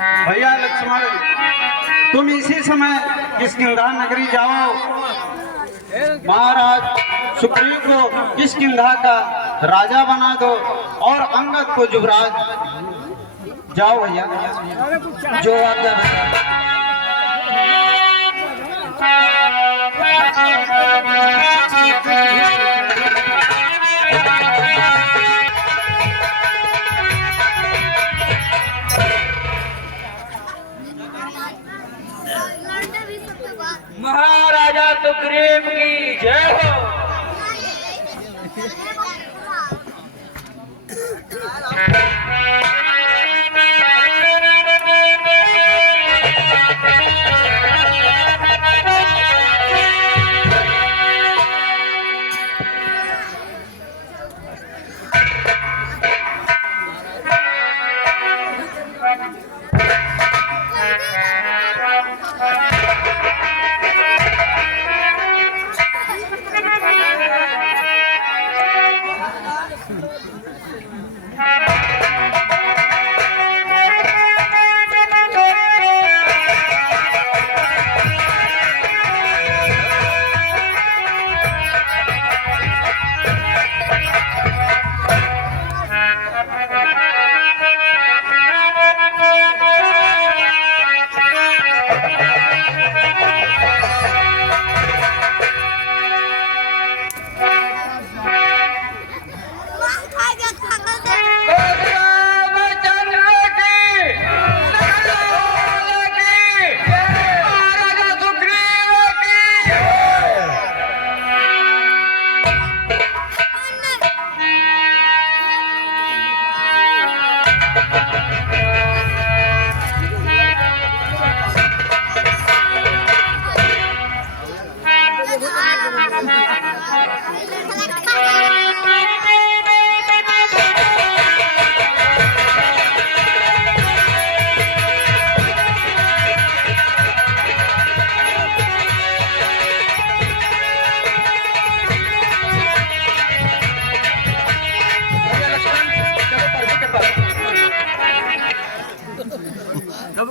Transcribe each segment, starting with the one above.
भैया लक्ष्मण, तुम इसी समय किष्किंधा नगरी जाओ, महाराज सुग्रीव को किष्किंधा का राजा बना दो और अंगद को युवराज। जाओ भैया, जो आज्ञा। महाराजा सुग्रीव की जय हो।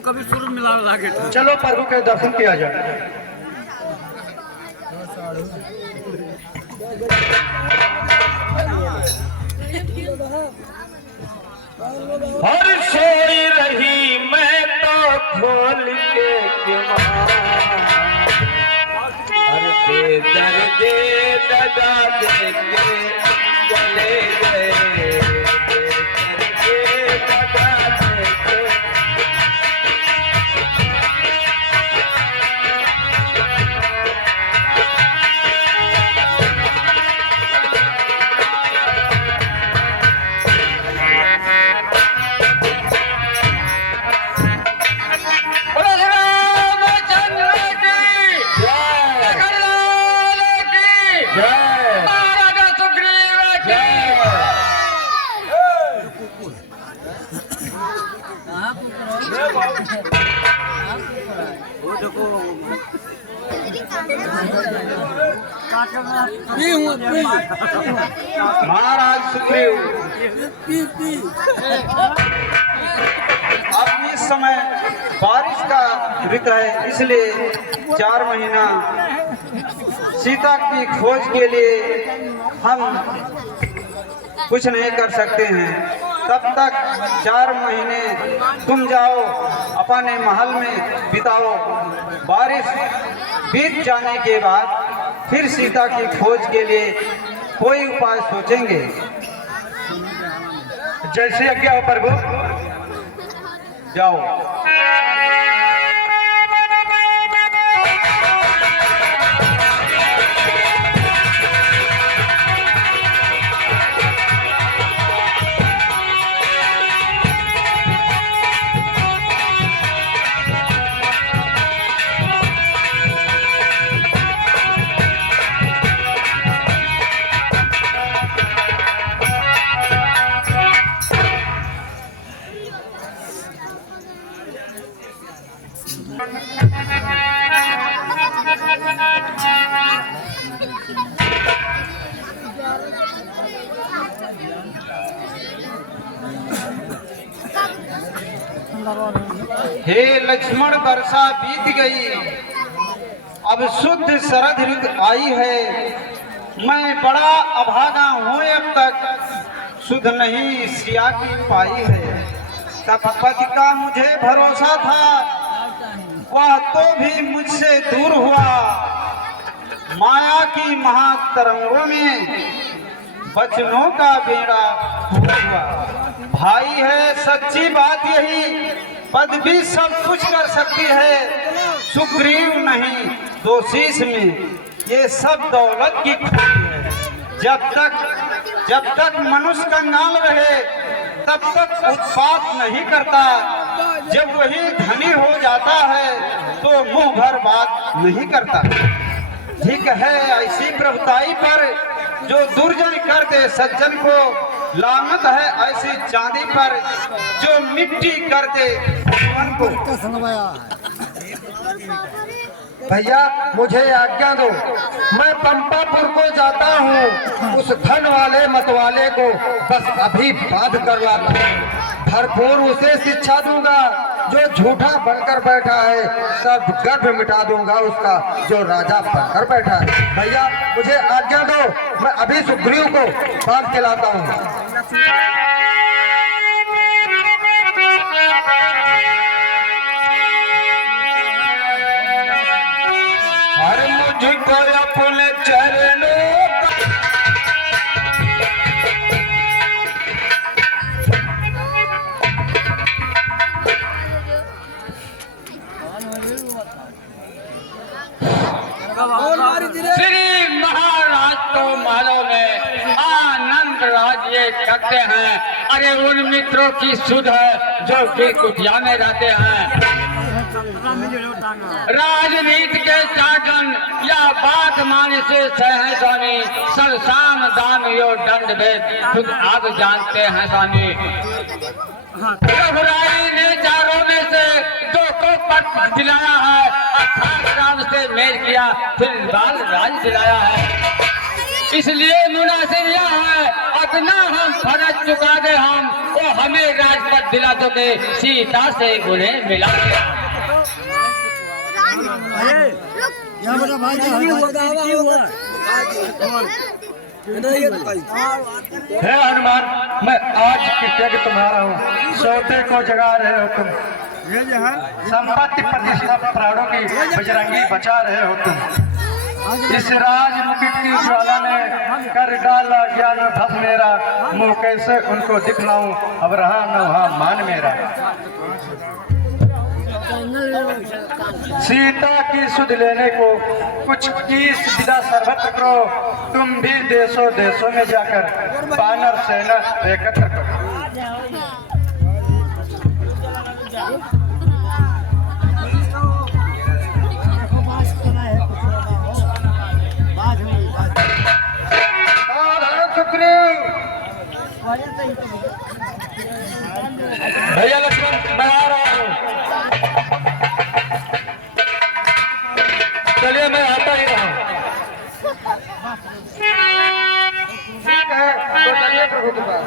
कभी सुर मिला लागे। चलो प्रभु के दर्शन किया जाए। हर सोई रही मैं तो खोल के हर दर्द लगा दे के चले गए। महाराज सुग्रीव, अब इस समय बारिश का ऋतु है, इसलिए 4 महीना सीता की खोज के लिए हम कुछ नहीं कर सकते हैं। तब तक 4 महीने तुम जाओ अपने महल में बिताओ। बारिश बीत जाने के बाद फिर सीता की खोज के लिए कोई उपाय सोचेंगे। जैसे आज्ञा हो प्रभु, जाओ। हे लक्ष्मण, वर्षा बीत गई, अब शुद्ध शरद ऋतु आई है। मैं बड़ा अभागा हूँ, अब तक शुद्ध नहीं सिया की पाई है। तब पति का मुझे भरोसा था, वह तो भी मुझसे दूर हुआ। माया की महातरंगों में बचनों का बेड़ा हुआ। भाई है सच्ची बात यही, पदवी सब कुछ कर सकती है, सुग्रीव नहीं दोषीश में ये सब दौलत की खोज है। जब तक मनुष्य कंगाल रहे तब तक उत्पात नहीं करता, जब वही धनी हो जाता है तो मुंह भर बात नहीं करता। ठीक है ऐसी प्रभुताई पर जो दुर्जन कर दे सज्जन को, लानत है ऐसी चांदी पर जो मिट्टी कर दे मन को। भैया मुझे आज्ञा दो, मैं पंपापुर को जाता हूँ, उस धन वाले मतवाले को बस अभी बात कर लाता हूँ। भरपूर उसे शिक्षा दूंगा, जो झूठा बनकर बैठा है सब गर्भ मिटा दूंगा उसका, जो राजा बनकर बैठा है। भैया मुझे आज्ञा दो, मैं अभी सुग्रीव को बात के लाता हूँ। मुझको अपने चरणों का श्री महाराज तो मालो में आनंद राज्य करते हैं। अरे उन मित्रों की सुध है जो फिर कुटिया में रहते हैं। राजनीति के शासन या बात मान से सह स्वामी, सरसाम दान यो दंड भेद खुद आप जानते हैं स्वामी। रघुराई ने चारों में से दो को पद दिलाया है, अर्थात राम से मेल किया फिर बाल राज दिलाया है। इसलिए मुनासिब यह है अपना हम फर्ज चुका दे, हम वो हमें राजपद दिला चुके, सीता से उन्हें मिला दिया। हे हनुमान, मैं आज कृतज्ञ तुम्हारा हूँ, सौते को जगा रहे हो तुम, संपत्ति प्रतिष्ठा प्राणों की बजरंगी बचा रहे हो तुम। इस राज मुकुट की ज्वाला ने कर डाला ज्ञान भस मेरा, मुँह कैसे उनको दिखलाऊं, अब रहा न वहाँ मान मेरा। सीता की सुध लेने को कुछ कीस विदा सर्वत्र करो, तुम भी देशों देशों में जाकर वानर सेना एकत्र करो। भैया लक्ष्मण मैं आ रहा हूँ, चलिए मैं आता ही रहा हूँ। ठीक है तो चलिए प्रभु के पास।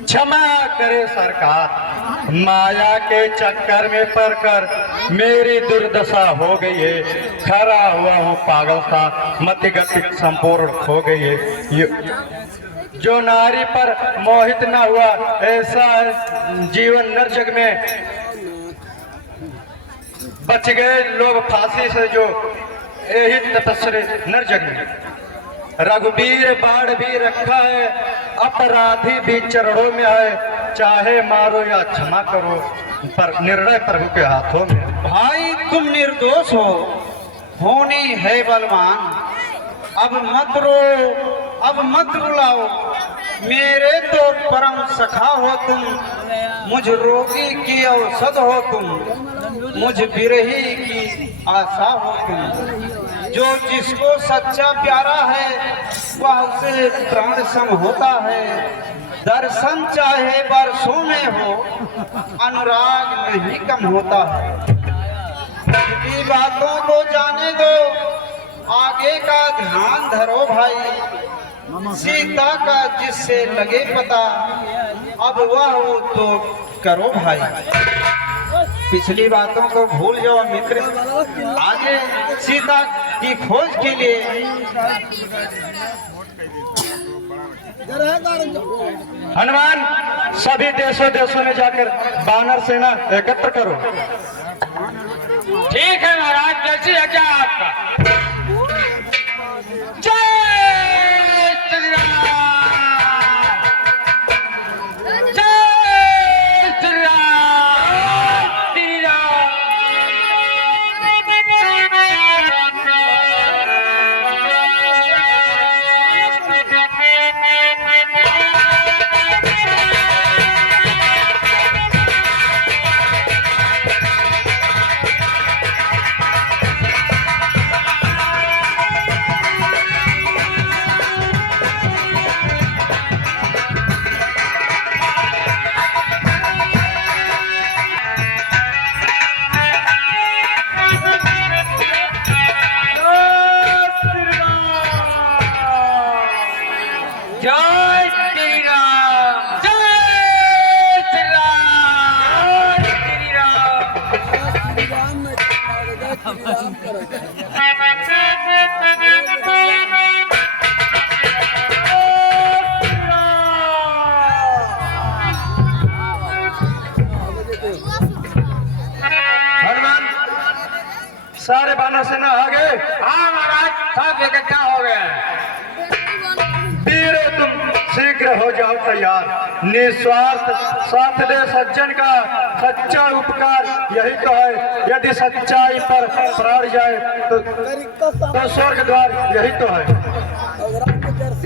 क्षमा करे सरकार, माया के चक्कर में पड़कर मेरी दुर्दशा हो गई है। खरा हुआ हूँ पागल सा, मति गति संपूर्ण हो गई है। जो नारी पर मोहित न हुआ ऐसा जीवन नर जग में बच गए लोग फांसी से, जो यही तपस्वी नर जग में। रघुबीर बाढ़ भी रखा है, अपराधी भी चरणों में है, चाहे मारो या क्षमा करो पर निर्णय प्रभु के हाथों में। भाई तुम निर्दोष हो, होनी है बलवान, अब मत रो अब मत रुलाओ, मेरे तो परम सखा हो तुम, मुझ रोगी की औषध हो तुम, मुझ बिरही की आशा हो तुम। जो जिसको सच्चा प्यारा है वह उसे प्राण सम होता है। दर्शन चाहे बरसों में हो, अनुराग नहीं कम होता है। की बातों को जाने दो, आगे का ध्यान धरो भाई। सीता का जिससे लगे पता, अब वह हो तो करो भाई। पिछली बातों को भूल जाओ मित्र, आगे सीता की खोज के लिए हनुमान सभी देशों देशों में जाकर वानर सेना एकत्र करो। ठीक है महाराज, जैसी है क्या आपका। जय श्री राम, जय श्री राम, श्री राम। जय श्री राम, जय श्री राम, श्री राम। हनुमान सारे वानर सेना आ गए। हाँ महाराज, सब इकट्ठा हो गए। वीरो तुम शीघ्र हो जाओ तैयार। निस्वार्थ साथ दे सज्जन का सच्चा उपकार यही तो है। यदि सच्चाई पर प्राण जाए तो स्वर्ग द्वार यही तो है।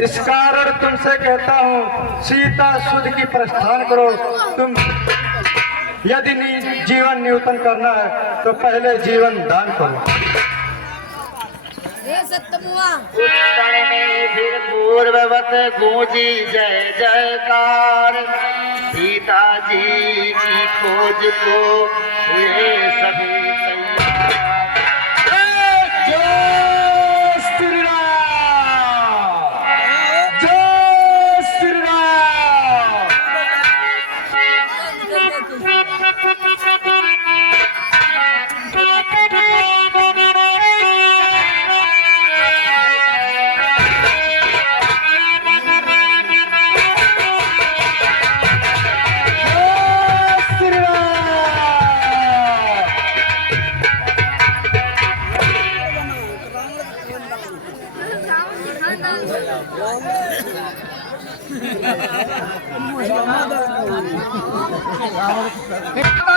इस कारण तुमसे कहता हूँ, सीता सुध की प्रस्थान करो। तुम यदि जीवन न्यूतन करना है तो पहले जीवन दान करो। उत्तर में फिर पूर्ववत गूंजी जय जयकार। सीता जी की खोज को हुए सभी तैयार। जय श्री राम, जय श्री राम।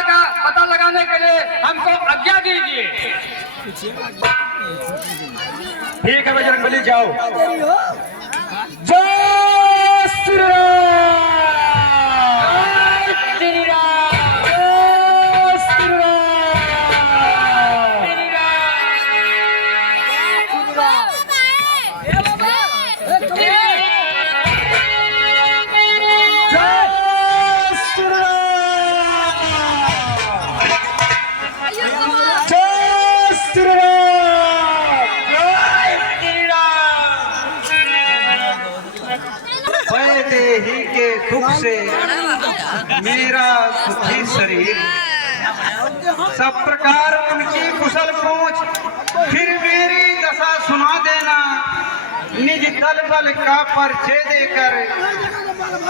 का पता लगाने के लिए हमको आज्ञा दीजिए। ठीक है बजरंगबली, जाओ। जय श्री राम, श्री राम, जय श्री राम, श्री पैदे ही के दुख से मेरा सुखी शरीर, सब प्रकार उनकी कुशल पहुंच, फिर मेरी दशा सुना देना। निज दल बल का परिचय देकर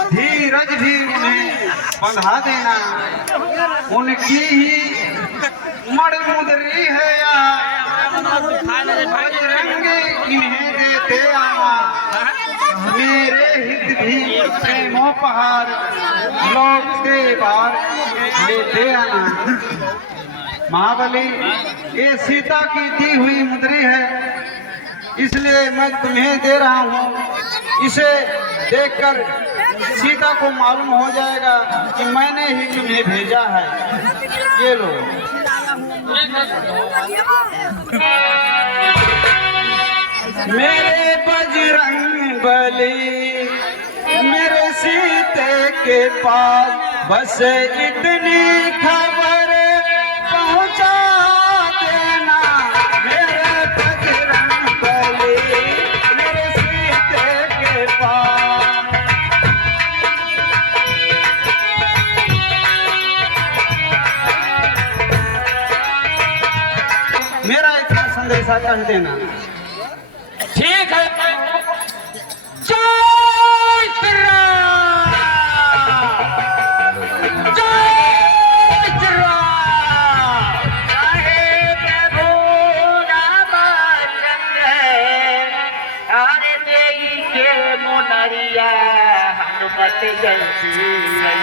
धीरज भी उन्हें बंधा देना। उनकी ही मड़ मुदरी है या बजरंगी इन्हें देते आवा। मेरे हित भी प्रेमोपहार लौटते बार लेते आना। महाबली, ये सीता की दी हुई मुद्री है, इसलिए मैं तुम्हें दे रहा हूँ। इसे देखकर सीता को मालूम हो जाएगा कि मैंने ही तुम्हें भेजा है। ये लो। मेरे बजरंग बली मेरे सीते के पास बस इतनी खबर पहुंचा देना। मेरे बजरंग बली मेरे सीते के पास। मेरा इतना संदेशा कह देना। ठीक है। जय श्री राम, जय श्री राम। हरे प्रभु रामचंद्र हरे देई के मुनरिया हनुमत जल्दी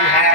है।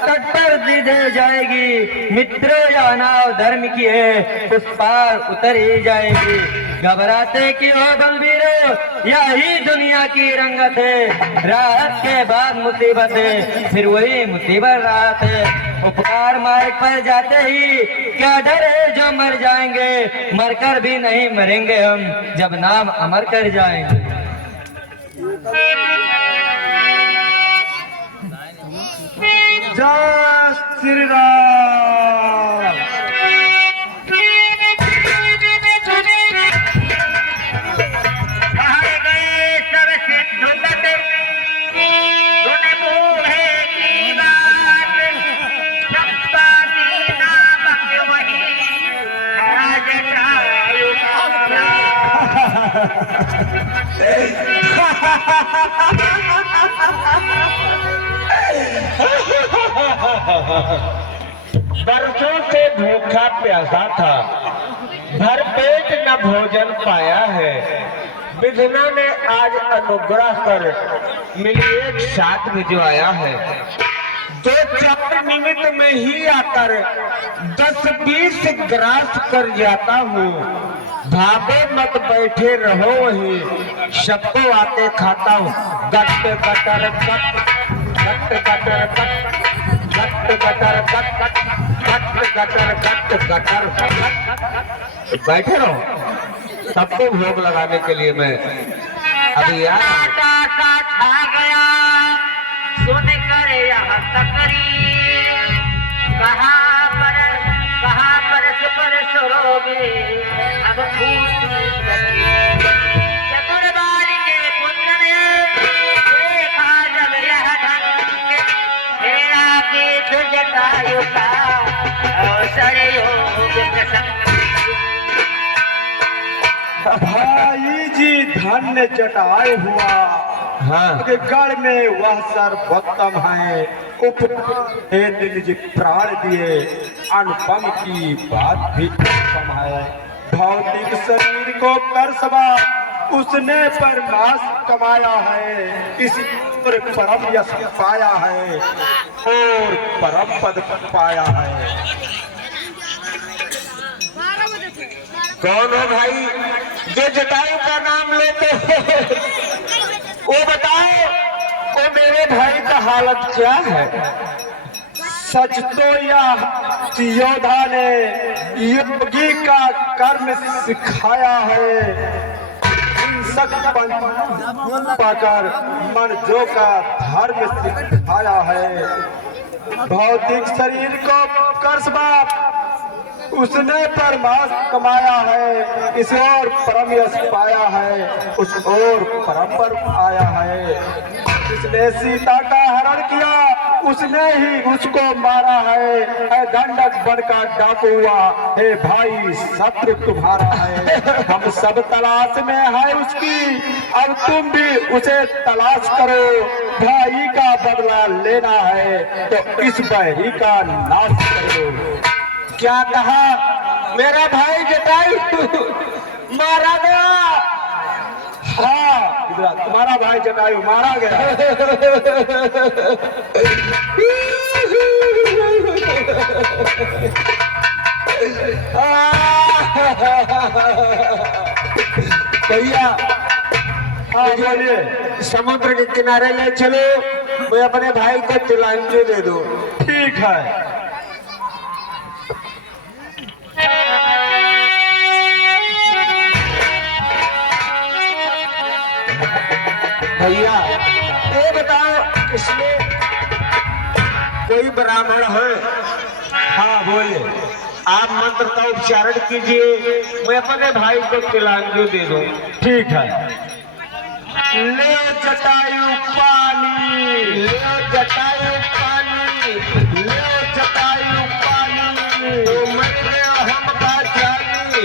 कट्टर दी दे जाएगी मित्र या नाव धर्म की है उस पार उतर ही जाएगी। घबराते क्यों बलबीरो यही दुनिया की रंगत है। राहत के बाद मुसीबत है फिर वही मुसीबत राहत है। उपकार मार्ग पर जाते ही क्या डर है जो मर जाएंगे। मरकर भी नहीं मरेंगे हम जब नाम अमर कर जाएंगे। जय श्री राम। बरसों से भूखा प्यासा था, भर पेट न भोजन पाया है। विधना ने आज अनुग्रह कर मिली एक साथ भिजवाया है। दो चार मिनट में ही आकर 10-20 ग्रास कर जाता हूँ। भागो मत बैठे रहो वही, सबको आते खाता हूँ। गट गटर गट गट गटर गट गट गटर गट गट गटर गट गटर गट। बैठे रहो, सबको भोग लगाने के लिए मैं अभी आ खा गया सुन कर यह तकरी कहाँ पर सरोगे अब चतुर्बार के पुत्र ने देखा जब यह ढंग मेरा के जटायु का अवसर योग प्रसंग। भाई जी धन्य जटायु हुआ। हाँ के गढ़ में वह सर्वोत्तम है, उपदेश जी प्राण दिए, अनुपम की बात भी उत्तम है। भौतिक शरीर को कर सवा उसने परमास कमाया है, इसी पर परम यश पाया है और परम पद पाया है। कौन हो भाई जो जटायु का नाम लेते हैं? वो बताओ वो मेरे भाई का हालत क्या है? सच तो यह योद्धा ने योगी का कर्म सिखाया है, हिंसक पाकर मन जो का धर्म सिखाया है। भौतिक शरीर को कर्सबा उसने परमास कमाया है, इस और परम यश पाया है, उस और परम पर आया है। जिसने सीता का हरण किया उसने ही उसको मारा है, दंडक बनकर डाकू हुआ, हे भाई शत्रु तुम्हारा है। हम सब तलाश में है उसकी, अब तुम भी उसे तलाश करो। भाई का बदला लेना है तो इस बैरी का नाश करो। क्या कहा? मेरा भाई जटायु मारा गया? हाँ तुम्हारा भाई जटायु मारा गया। भैया हाँ बोलिए। समुद्र के किनारे ले चलो, मैं अपने भाई को तिलांजलि दे दूं। ठीक है। भैया ये बताओ इसमें कोई ब्राह्मण है? हाँ बोलिए। आप मंत्र का उच्चारण कीजिए, मैं अपने भाई को तिलांजलि दे दूं। ठीक है। ले जटायु पानी, ले जटायु पानी, ले जटायु पानी, तो मर गया हम का जानी।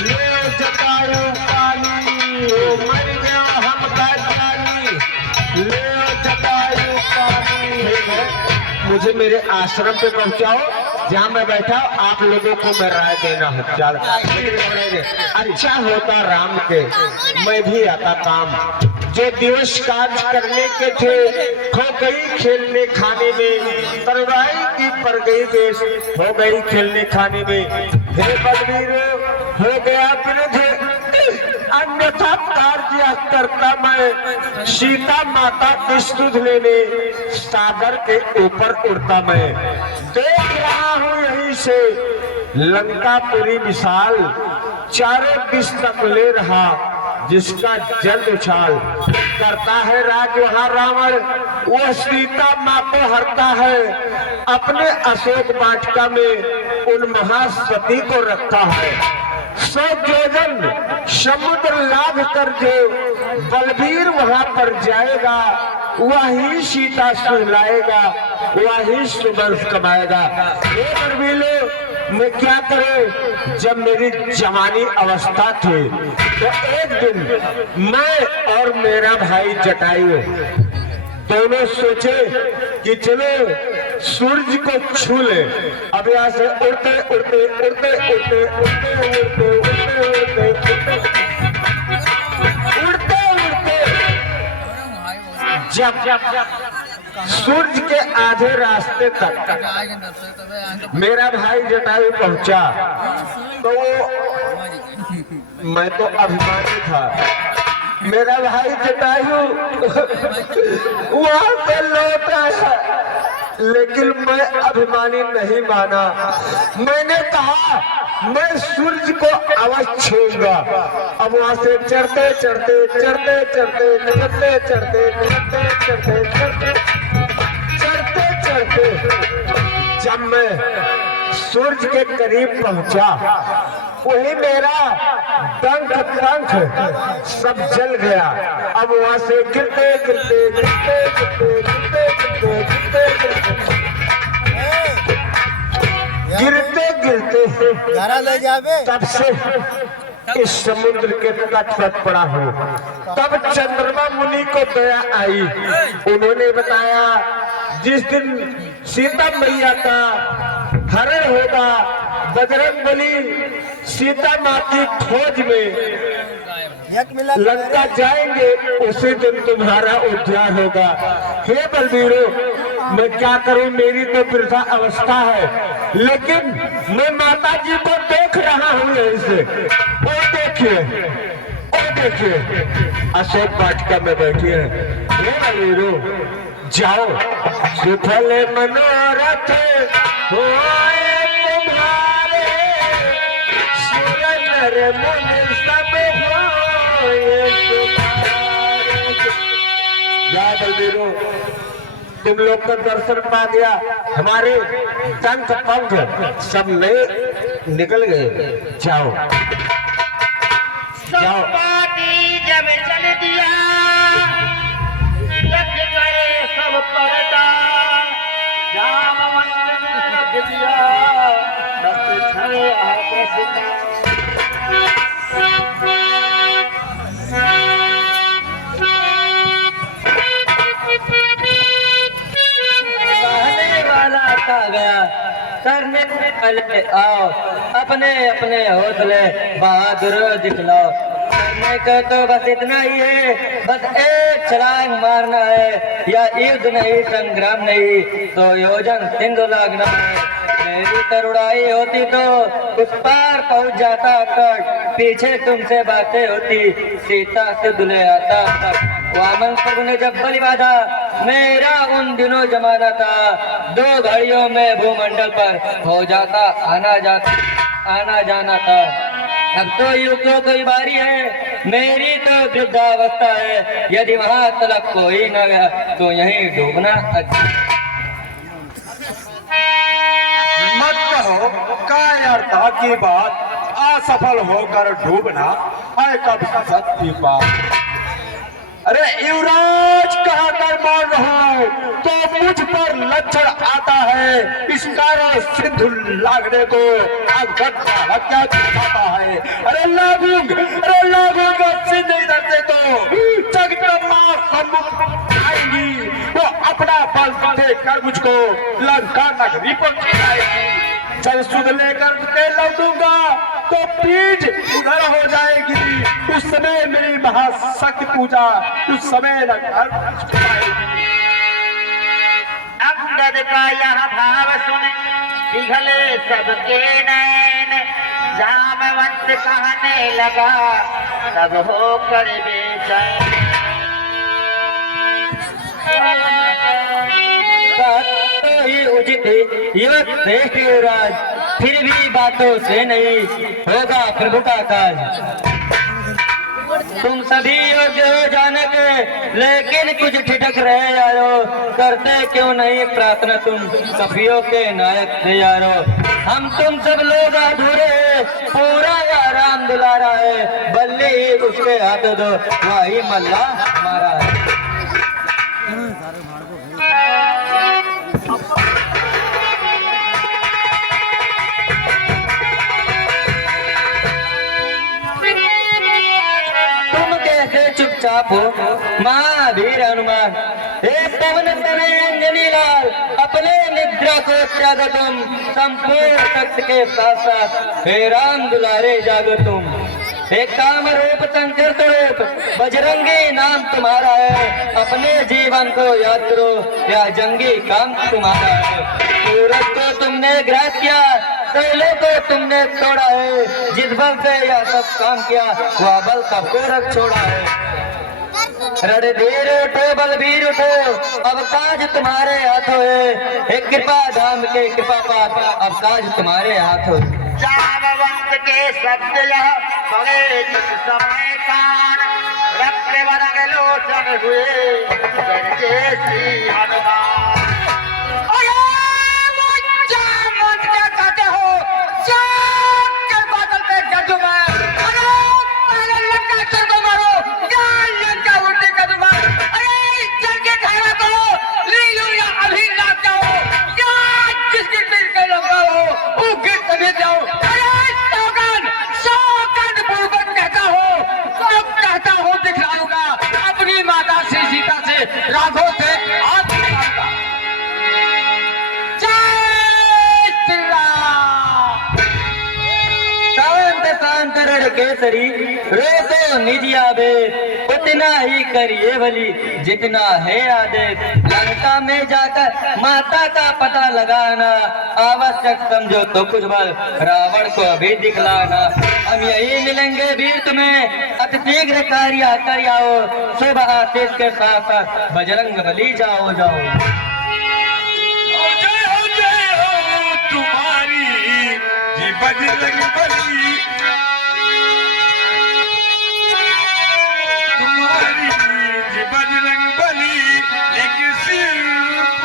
ले जटायु पानी, तो मर गया हम का जानी। ले जटायु पानी। ठीक है, मुझे मेरे आश्रम पे पहुंचाओ, जहाँ मैं बैठा आप लोगों को मैं राय देना है। चल अच्छा होता राम के मैं भी आता काम, जो दिवस कार्य करने के थे हो गई खेलने खाने में, परवाही की पर गई देश हो गई खेलने खाने में। हे बलवीर हो गया विरुद्ध अन्यथा कार्य करता मैं, सीता माता की सुध लेने सागर के ऊपर उड़ता मैं। देख रहा हूँ यहीं से लंकापुरी विशाल, चारों दिश तक ले रहा जिसका जल्द उछाल। करता है राज वहाँ रावण, वो सीता माँ को हरता है, अपने अशोक वाटिका में उन महासती को रखता है। 100 योजन समुद्र लाभ कर जो बलवीर वहां पर जाएगा, वही सीता सुलाएगा, वही सुवंश कमाएगा। ये बलवीले मैं क्या करे, जब मेरी जवानी अवस्था थी तो एक दिन मैं और मेरा भाई जटायु दोनों सोचे कि चलो सूरज को छू ले। अब यहाँ से उड़ते उड़ते उड़ते उड़ते उड़ते उड़ते उड़ते उड़ते उड़ते उड़ते जब सूरज के आधे रास्ते तक मेरा भाई जटायु पहुंचा तो मैं तो अभिमानी था। मेरा भाई जटायु वहां से लौट आया, लेकिन मैं अभिमानी नहीं माना। मैंने कहा मैं सूरज को अवश्य छूंगा। अब वहां से चढ़ते चढ़ते चढ़ते चढ़ते चढ़ते चढ़ते चढ़ते चढ़ते चढ़ते चढ़ते चढ़ते जब मैं सूरज के करीब पहुंचा, वही मेरा डंक पंख सब जल गया। अब वहां से गिरते गिरते गिरते गिरते गिरते गिरते गिरते गिरते गिरते तब से इस समुद्र के तट पर पड़ा हूँ। तब चंद्रमा मुनि को दया आई। उन्होंने बताया जिस दिन सीता मैया का हरण होगा, बजरंग बली सीता माँ की खोज में लंका जाएंगे, उसी दिन तुम्हारा उद्धार होगा। हे बलबीरो, मैं क्या करूं, मेरी तो वृद्धा अवस्था है, लेकिन मैं माता जी को देख रहा हूं यहीं से। वो देखिए अशोक वाटिका में बैठी है। हे बलबीरो, जाओ, सुफल मनोरथ होए तुम्हारे, सुर नर मुनि सब होए तुम्हारे। जय बलबीरो, तुम लोग का दर्शन पा गया, हमारे टंक पंख सब में निकल गए। जाओ जाओ। जब चल दिया रख करे सब पर्दा, जामवंत ने रख दिया रख छड़े आपस का। कहने वाला था गया, करने से पहले आओ, अपने अपने हौसले बहादुर दिखलाओ। करने का तो बस इतना ही है, बस एक छलांग मारना है, या युद्ध नहीं, संग्राम नहीं, तो योजन सिंधु लागना है। मेरी तरुड़ाई होती तो उस पार पहुंच जाता कर, पीछे तुमसे बातें होती, सीता से दुले आता तक। वामन प्रभु ने जब बलि बांधा, मेरा उन दिनों जमाना था, 2 घड़ियों में भूमंडल पर हो जाता आना जाना था। अब तो युद्धों की बारी है, मेरी तो वृद्धावस्था है, यदि वहां तलक कोई न गया तो यहीं डूबना अच्छा। मत कहो कायरता की बात, असफल होकर डूबना है कब सत्य बात। अरे युवराज कहा कर मार रहा हूं, तो मुझ पर लक्षण आता है, इस कारण सिंधु लागने को क्या दिखाता है। अरे लागूंगा सिंधु इधर से तो जगदम्बा सम्मुख आएगी, वो अपना बल देकर मुझको लंका नगरी पहुंची जाएगी। जब सुध लेकर के लौटूंगा तो पीठ उधर हो जाएगी, उस समय मेरी महाशक्ति पूजा उस समय न कर पाएगी। अंगद का यह भाव सुन पिघले सबके नैन, जामवंत कहने लगा तब होकर बेचैन। तो ही उचित युवक श्रेष्ठ युवराज, फिर भी बातों से नहीं होगा प्रभु का काज। तुम सभी योग्य हो जाने के, लेकिन कुछ ठिठक रहे यारो, करते क्यों नहीं प्रार्थना तुम कपियों के नायक से यारो। हम तुम सब लोग अधूरे हैं, पूरा या राम दुलारा है, बल्ले ही उसके हाथ दो, वही मल्ला मारा है। चुपचाप हो महावीर हनुमान, हे पवन तनय अंजनी लाल, अपने निद्रा को त्यागो तुम, संपूर्ण शक्ति के साथ साथ हे राम दुलारे जागो तुम। हे काम रूप शंकर स्वरूप, बजरंगी नाम तुम्हारा है, अपने जीवन को याद करो, या जंगी काम तुम्हारा है। सूरज को तुमने ग्रास किया, शैलों को तुमने तोड़ा है, जिस बल से यह सब काम किया, वह बल सबको रख छोड़ा है। रणधीर उठो बलबीर उठो, अब काज तुम्हारे हाथों है, हे कृपा धाम के कृपा पात, अब काज तुम्हारे हाथों। जामवंत के शब्द यह पड़े जिस समय कान, रक्त बरंग लोचन हुए जैसे श्री हनुमान। केसरी रोको निज आदेश, उतना ही करिए भली जितना है आदेश। लंका में जाकर माता का पता लगाना, आवश्यक समझो तो कुछ बल रावण को अभी दिखलाना। हम यही मिलेंगे वीर तुम्हें, अति शीघ्र कार्य कर आओ, शुभ आशीष के साथ बजरंग बली जाओ जाओ। जय हो तुम्हारी जी बजरंग बली, तुम्हारी जी बजरंग बली। लेकिन सिर्फ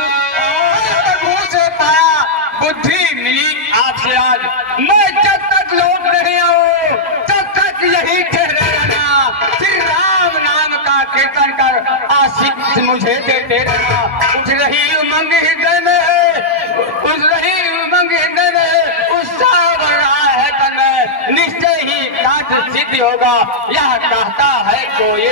से पाया बुद्धि मिली आपसे आज, मैं जब तक लौट नहीं आऊं तब तक यही ठहरे रहना। श्री राम नाम का कीर्तन कर आशीष मुझे देते रहना। उठ रही उमंग हृदय में, उठ रही उमंग हृदय में, उत्साह बढ़ रहा है तन में, निश्चय ही कार्य सिद्ध होगा, यह कहता है कोई।